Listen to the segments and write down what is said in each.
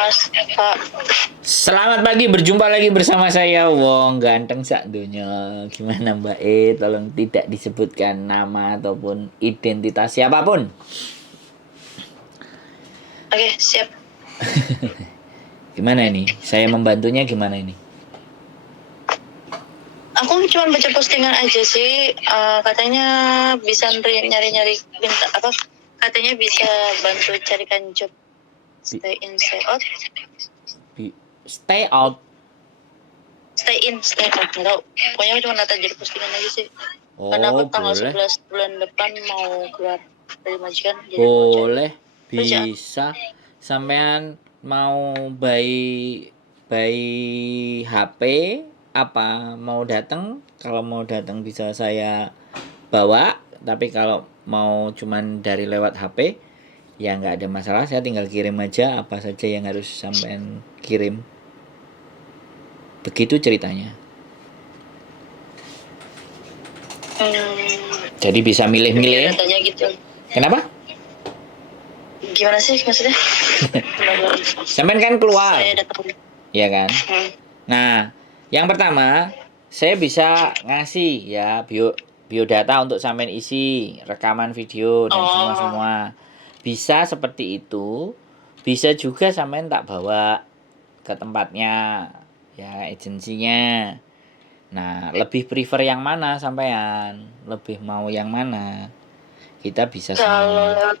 Mas, Kak. Selamat pagi, berjumpa lagi bersama saya Wong Ganteng sak donya. Gimana Mbak E? Tolong tidak disebutkan nama ataupun identitas siapapun. Oke, siap. Gimana ini? Saya membantunya gimana ini? Aku cuma baca postingan aja sih. Katanya bisa nyari-nyari apa? Katanya bisa bantu carikan job. Stay in, stay out. Stay out. Stay in, stay out. Nggak tahu. Pokoknya aku cuma data jadi postingan aja sih. Karena aku Oh, tanggal boleh. 11 bulan depan mau keluar dari majikan. Jadi mau cari Boleh. kerjaan. Bisa. Sampean mau by HP apa mau datang? Kalau mau datang bisa saya bawa, tapi kalau mau cuman dari lewat HP ya nggak ada masalah, saya tinggal kirim aja apa saja yang harus sampean kirim. Begitu ceritanya. Jadi bisa milih-milih. Datanya gitu. Kenapa? Gimana sih maksudnya? Sampean kan keluar, Saya datang. ya kan? Nah, yang pertama saya bisa ngasih ya biodata untuk sampean isi, rekaman video dan semua. Bisa seperti itu. Bisa juga sampean tak bawa ke tempatnya ya, agensinya. Nah, lebih prefer yang mana sampean? Lebih mau yang mana? Kita bisa Kalau semua. lewat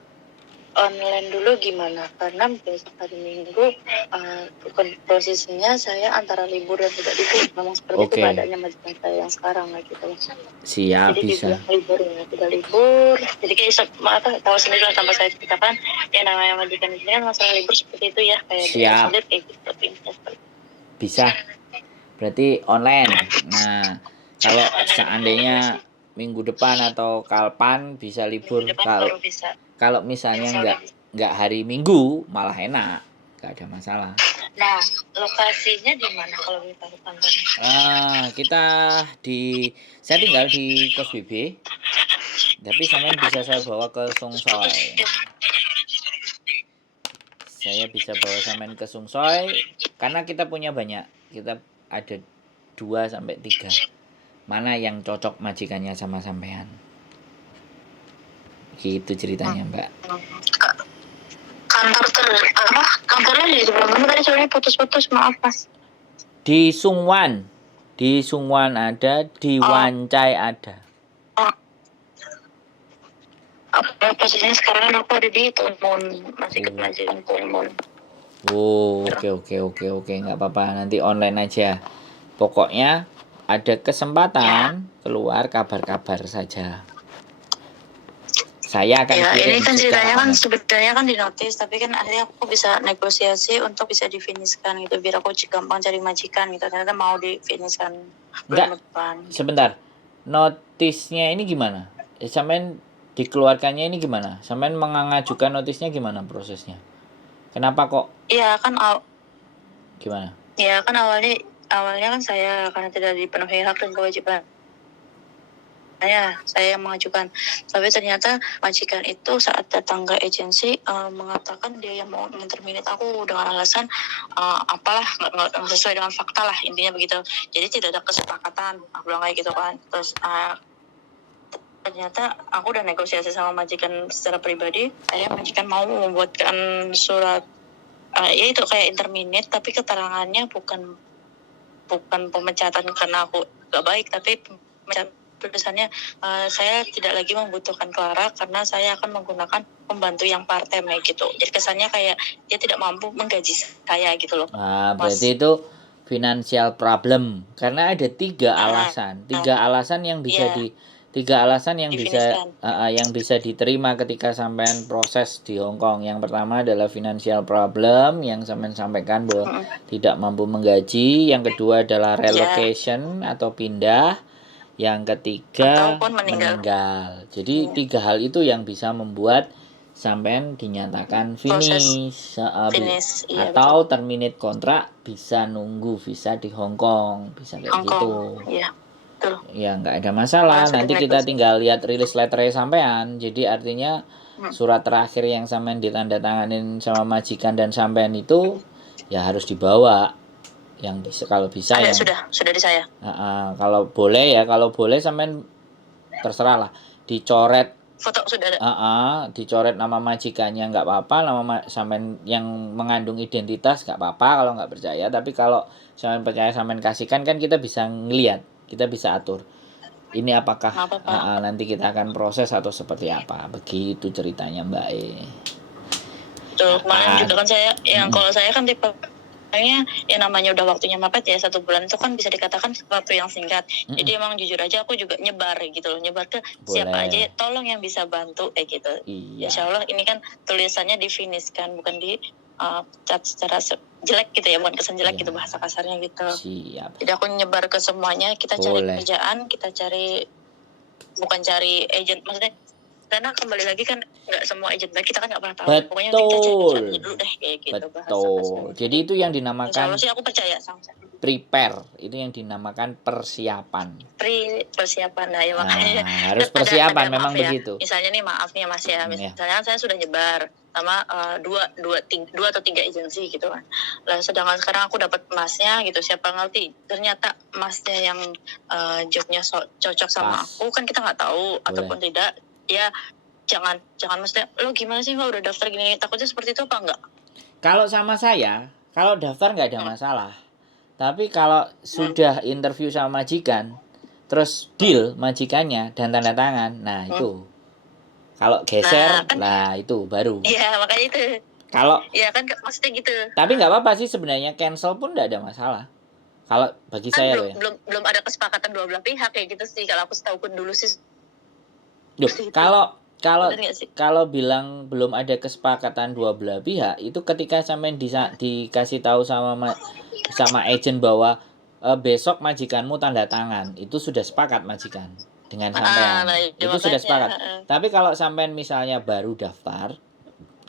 online dulu gimana? Karena besok hari Minggu posisinya saya antara libur dan tidak libur. Memang seperti itu keadaannya majikan saya yang sekarang gitu. Siap, jadi bisa. dibilang libur ya tidak libur. Jadi kayak tahu sendiri lah tanpa saya ceritakan ya, namanya majikan ini kan masalah libur seperti itu ya, kayak siap. kayak gitu. Bisa. Berarti online. Nah, kalau seandainya minggu depan atau kapan bisa libur, kalau misalnya nggak hari Minggu malah enak, nggak ada masalah. Nah, lokasinya di mana kalau kita kantor? Kita saya tinggal di Kos BB, tapi sampean bisa saya bawa ke Sungsoy. Saya bisa bawa sampean ke Sungsoy karena kita punya banyak. Kita ada 2 sampai 3. Mana yang cocok majikannya sama sampean. Gitu ceritanya, Mbak. Kantornya di sebelah mana tadi, soalnya putus-putus, maaf Mas. Di Sungwan ada, di Wancai ada. Posisinya sekarang aku ada di Tulmun, masih ke majikan Tulmun. Oke, nggak apa-apa, nanti online aja. Pokoknya ada kesempatan keluar kabar-kabar saja. Saya akan kirim. Ini kan ceritanya kan sebenarnya kan di notis, tapi kan akhirnya aku bisa negosiasi untuk bisa difinishkan gitu, biar aku gampang cari majikan gitu. Ternyata mau difinishkan bulan depan. Sebentar, notisnya ini gimana? Sampean dikeluarkannya ini gimana? Sampean mengajukan notisnya gimana prosesnya? Kenapa kok? Iya kan gimana? Iya kan awalnya kan saya karena tidak dipenuhi hak dan kewajiban. Saya mengajukan, tapi ternyata majikan itu saat datang ke agensi mengatakan dia yang mau terminate aku dengan alasan apalah nggak sesuai dengan fakta lah, intinya begitu. Jadi tidak ada kesepakatan, aku bilang kayak gitu kan. Terus ternyata aku udah negosiasi sama majikan secara pribadi. Saya majikan mau membuatkan surat itu kayak interminate, tapi keterangannya bukan pemecatan karena aku gak baik, tapi tulisannya saya tidak lagi membutuhkan Clara karena saya akan menggunakan pembantu yang part-time gitu. Jadi kesannya kayak dia tidak mampu menggaji saya gitu loh. Berarti itu financial problem karena ada 3 alasan. 3 alasan yang bisa yang bisa diterima ketika sampean proses di Hong Kong. Yang pertama adalah financial problem yang sampean sampaikan bahwa tidak mampu menggaji. Yang kedua adalah relocation atau pindah. Yang ketiga meninggal. Jadi 3 hal itu yang bisa membuat sampean dinyatakan finish atau terminate kontrak, bisa nunggu visa di Hong Kong, bisa kayak gitu. Iya, betul. Ya nggak ada masalah. Nanti kita tinggal lihat rilis letternya sampean. Jadi artinya surat terakhir yang sampean ditandatanganin sama majikan dan sampean itu ya harus dibawa yang bisa, kalau bisa Ada, yang sudah di saya. kalau boleh sampean terserah lah, dicoret Foto sudah ada. dicoret nama majikannya nggak apa-apa, sampean yang mengandung identitas nggak apa-apa kalau nggak percaya. Tapi kalau sampean percaya, sampean kasihkan, kan kita bisa ngelihat, kita bisa atur ini apakah Nggak apa-apa. nanti kita akan proses atau seperti apa. Begitu ceritanya Mbak E. Tuh, kemarin juga kan saya, kalau saya kan tipe kayaknya yang namanya udah waktunya mepet ya, 1 bulan itu kan bisa dikatakan waktu yang singkat. Jadi emang jujur aja aku juga nyebar gitu loh, nyebar ke siapa aja, tolong yang bisa bantu gitu. Iya. Insya Allah ini kan tulisannya difiniskan, bukan di cat secara jelek gitu ya, bukan kesan jelek gitu bahasa kasarnya gitu. Siap. Jadi aku nyebar ke semuanya, kita cari kerjaan, kita cari, bukan cari agent, maksudnya karena kembali lagi kan nggak semua agent baik, kita kan nggak pernah tahu. Pokoknya kita cari dulu deh kayak gitu. Betul. Jadi itu yang dinamakan, insya Allah sih aku percaya sama prepare, itu yang dinamakan persiapan. Persiapan, nah ya makanya harus persiapan, memang ya. begitu. Misalnya nih, maaf nih Mas ya, misalnya saya sudah nyebar sama dua atau tiga agensi gitu kan. Lah sedangkan sekarang aku dapat emasnya gitu, siapa ngerti ternyata emasnya yang jobnya cocok sama aku, kan kita nggak tahu ataupun tidak. Ya jangan mesti lo gimana sih udah daftar gini, takutnya seperti itu apa enggak? Kalau sama saya, kalau daftar nggak ada masalah. Tapi kalau sudah interview sama majikan, terus deal majikannya dan tanda tangan, nah itu kalau geser, nah itu baru. Iya makanya itu. Kalau ya kan maksudnya gitu. Tapi nggak apa-apa sih sebenarnya, cancel pun nggak ada masalah. Kalau bagi saya loh ya. Belum ada kesepakatan dua belah pihak kayak gitu sih, kalau aku setahu pun dulu sih. Kalau bilang belum ada kesepakatan dua belah pihak, itu ketika sampean dikasih tahu sama agent bahwa besok majikanmu tanda tangan, itu sudah sepakat majikan dengan sampean. Itu sudah sepakat. Tapi kalau sampean misalnya baru daftar,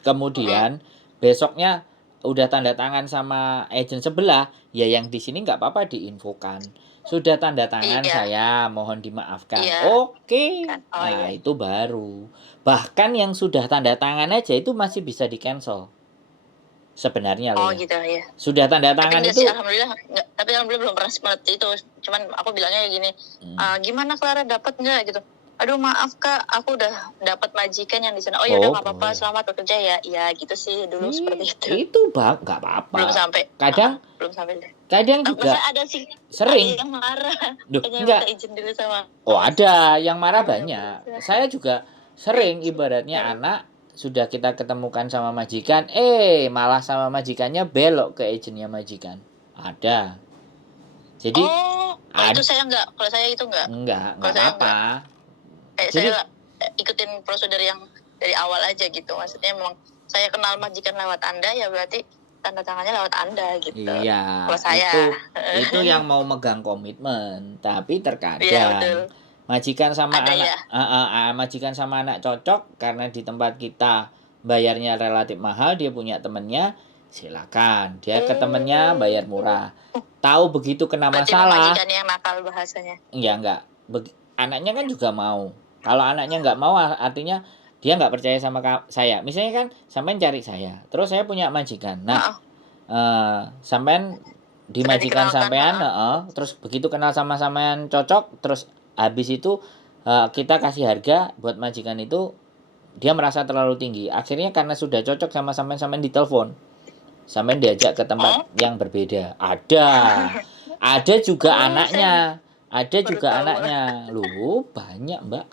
kemudian besoknya udah tanda tangan sama agent sebelah, ya yang di sini nggak apa-apa diinfokan. Sudah tanda tangan saya, mohon dimaafkan. Oke. Nah, itu baru. Bahkan yang sudah tanda tangan aja itu masih bisa di-cancel. Sebenarnya loh. Gitu ya. Sudah tanda tangan itu. Tapi alhamdulillah belum pernah seperti itu. Cuman aku bilangnya gini, gimana Clara, dapat nggak gitu? Aduh maaf Kak, aku udah dapat majikan yang di sana. Oh ya udah nggak apa-apa, selamat bekerja ya. Ya gitu sih dulu seperti itu. Itu nggak apa-apa. Belum sampai. Belum sampai. Deh. Kadang juga ada sih sering yang marah. Enggak. Izin dulu sama. Ada yang marah banyak. Saya juga sering, ibaratnya anak sudah kita ketemukan sama majikan, malah sama majikannya belok ke agennya majikan. Ada. Jadi itu saya enggak. Kalau saya itu enggak. Enggak apa-apa. Jadi, saya ikutin prosedur yang dari awal aja gitu. Maksudnya memang saya kenal majikan lewat Anda, ya berarti tanda tangannya lewat Anda gitu. Iya. Kalau saya itu yang mau megang komitmen. Tapi terkadang majikan sama majikan sama anak cocok, karena di tempat kita bayarnya relatif mahal, dia punya temennya, silakan dia ke temennya bayar murah. Tahu begitu kena masalah. Majikan yang nakal bahasanya. Enggak. Anaknya kan juga mau. Kalau anaknya nggak mau, artinya dia nggak percaya sama saya. Misalnya kan sampean cari saya, terus saya punya majikan. Nah, sampean di majikan sampean, terus begitu kenal sama sampean cocok, terus habis itu kita kasih harga buat majikan itu, dia merasa terlalu tinggi. Akhirnya karena sudah cocok sama sampean ditelepon, sampean diajak ke tempat yang berbeda. Ada juga anaknya. Loh, banyak Mbak.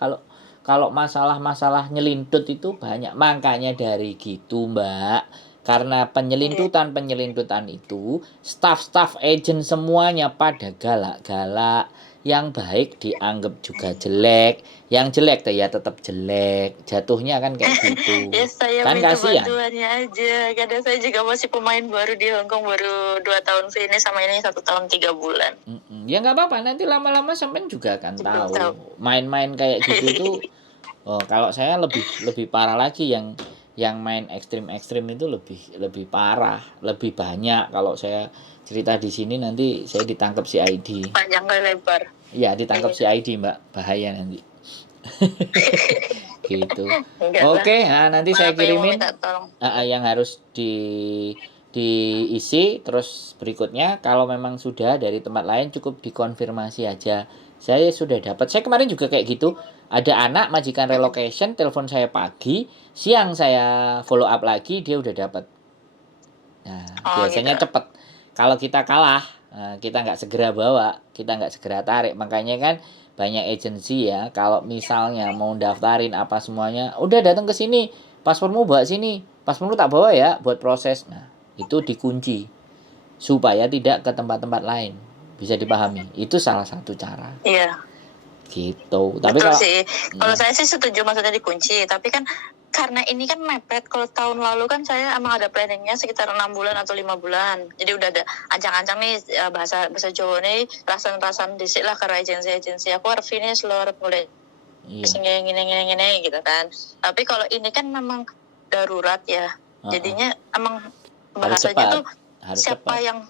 Kalau masalah nyelintut itu banyak. Makanya dari gitu Mbak, karena penyelintutan itu staff agent semuanya pada galak-galak. Yang baik dianggap juga jelek, yang jelek ya tetap jelek, jatuhnya kan kayak gitu. Saya kan minta kasihan bantuannya aja, karena saya juga masih pemain baru di Hongkong, baru 2 tahun sini, sama ini 1 tahun 3 bulan. Ya nggak apa-apa, nanti lama-lama sampean juga akan tahu. Main-main kayak gitu itu kalau saya lebih parah lagi, yang main ekstrim itu lebih parah, lebih banyak. Kalau saya cerita di sini nanti saya ditangkap CID. Panjang kali lebar. Iya, ditangkap CID Mbak, bahaya nanti. Gitu. Oke, nanti saya kirimin yang harus diisi. Terus berikutnya kalau memang sudah dari tempat lain cukup dikonfirmasi aja, saya sudah dapat. Saya kemarin juga kayak gitu, ada anak majikan relocation telepon saya pagi, siang saya follow up lagi, dia udah dapat. Nah, biasanya gitu. cepet. Kalau kita kalah, kita nggak segera bawa, kita nggak segera tarik. Makanya kan banyak agensi ya, kalau misalnya mau daftarin apa semuanya, udah datang ke sini, paspormu bawa sini, paspormu tak bawa ya buat proses. Nah, itu dikunci supaya tidak ke tempat-tempat lain. Bisa dipahami. Itu salah satu cara. Iya. Gitu. Tapi Betul kalau sih. Kalau saya sih setuju maksudnya dikunci, tapi kan karena ini kan mepet. Kalau tahun lalu kan saya emang ada planningnya sekitar 6 bulan atau 5 bulan. Jadi udah ada ancang-ancang nih bahasa Jawa nih, rasan-rasan disik lah karena agensi-agensi aku harus finish loh, harus mulai gini gitu kan. Tapi kalau ini kan memang darurat ya. Jadinya emang bahasanya tuh siapa yang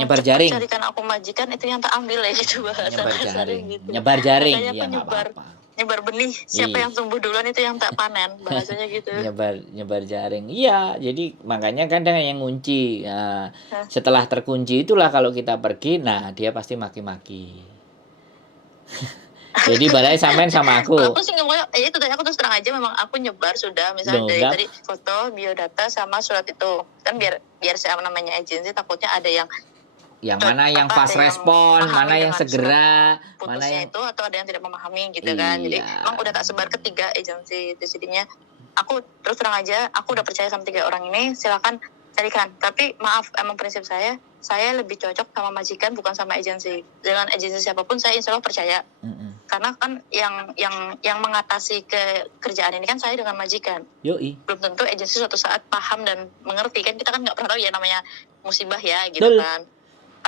nyebar jaring, carikan aku majikan itu yang tak ambil ya gitu bahasa kasarnya gitu. Nyebar jaring Makanya ya nggak apa-apa. Nyebar benih, siapa yang tumbuh duluan itu yang tak panen, bahasanya gitu. nyebar jaring. Iya, jadi makanya kadang yang ngunci. Nah, setelah terkunci itulah kalau kita pergi, nah dia pasti maki-maki. Jadi balai sampean sama aku. Aku sih ngomongnya, itu tadi aku terus terang aja memang aku nyebar sudah, misalnya dari foto, biodata sama surat itu. Kan biar saya namanya agensi takutnya ada yang mana yang fast respon, mana yang segera, mana yang itu atau ada yang tidak memahami gitu kan. Jadi emang udah tak sebar ke 3 agensi itu, jadinya aku terus terang aja aku udah percaya sama 3 orang ini, silakan carikan. Tapi maaf, emang prinsip saya lebih cocok sama majikan bukan sama agensi. Dengan agensi siapapun saya insya Allah percaya. Karena kan yang mengatasi kerjaan ini kan saya dengan majikan. Yoi. Belum tentu agensi suatu saat paham dan mengerti, kan kita kan nggak pernah tahu ya, namanya musibah ya gitu kan.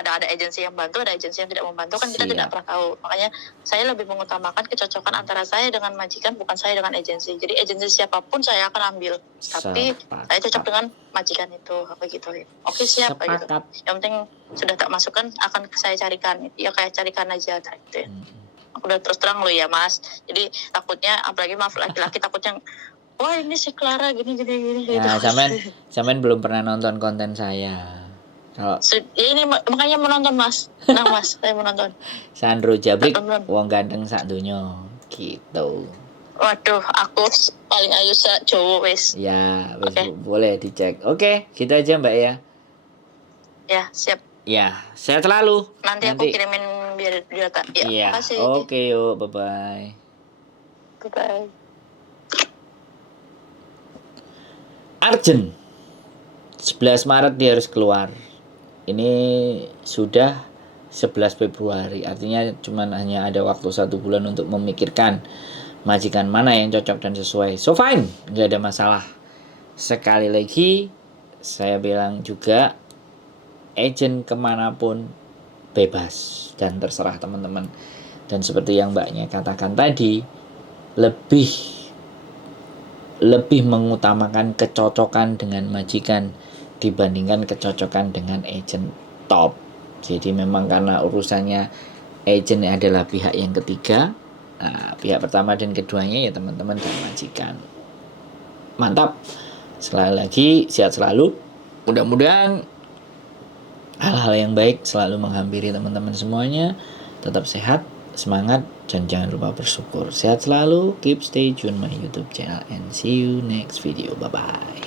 Ada agensi yang bantu, ada agensi yang tidak membantu, kan kita tidak pernah tahu. Makanya saya lebih mengutamakan kecocokan antara saya dengan majikan, bukan saya dengan agensi. Jadi agensi siapapun saya akan ambil, tapi saya cocok dengan majikan itu, apa gitu. Oke, siap gitu. Yang penting sudah tak masukkan akan saya carikan, ya kayak carikan aja gitu ya. Aku udah terus terang loh ya Mas. Jadi takutnya, apalagi maaf laki-laki, takutnya wah ini si Clara gini gitu. Nah, sampean belum pernah nonton konten saya. Ya ini makanya menonton Mas. Nah Mas, saya menonton. Sandro Jabrik, wong ganteng sak donya gitu. Waduh, aku paling ayu sak Jawa wis. Ya, wis boleh dicek. Oke, gitu aja Mbak ya. Ya, siap. Ya, sehat selalu. Nanti aku kirimin biodata. Ya, makasih. Oke, yuk, bye-bye. Bye-bye. Arjen. 11 Maret dia harus keluar. Ini sudah 11 Februari, artinya hanya ada waktu 1 bulan untuk memikirkan majikan mana yang cocok dan sesuai. So fine, nggak ada masalah. Sekali lagi saya bilang juga, agent kemanapun bebas dan terserah teman-teman. Dan seperti yang mbaknya katakan tadi, lebih mengutamakan kecocokan dengan majikan dibandingkan kecocokan dengan agent top. Jadi memang karena urusannya agent adalah pihak yang ketiga, nah, pihak pertama dan keduanya ya teman-teman dan majikan. Mantap. Sekali lagi sehat selalu. Mudah-mudahan hal-hal yang baik selalu menghampiri teman-teman semuanya. Tetap sehat, semangat, dan jangan lupa bersyukur. Sehat selalu, keep stay tune my YouTube channel, and see you next video. Bye bye.